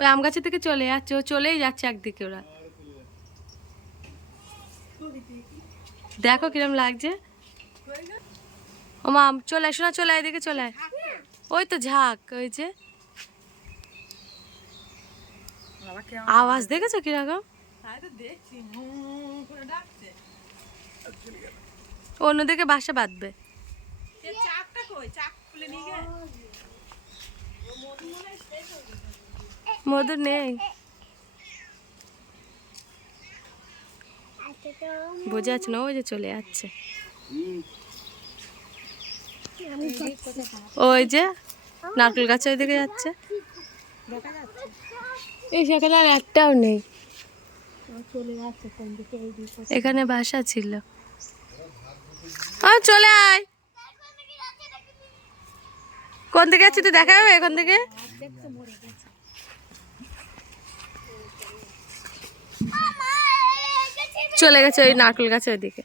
ওই আম গাছের থেকে চলে যাচ্ছে, ও চলেই যাচ্ছে একদিকে। ওরা দেখো কিরম লাগছে। ও মা চলে আয়, শোনা চলে আয়, এদিকে চলে আয়। ওই তো ঝাঁক, ওই যে আওয়াজ দেখেছো কিরকম? অন্যদিকে বাসা বাঁধবে। মধু নেই, বোঝা যাচ্ছে না। ওই যে চলে যাচ্ছে, ওই যে নারকেল গাছ ওইদিকে যাচ্ছে। এই সেখানে আর একটাও নেই, এখানে বাসা ছিল। চলে আয়। কোন দিকে যাচ্ছি তুই দেখা যাবে এখান থেকে? চলে গেছে ওই নারকেল গাছে ওইদিকে।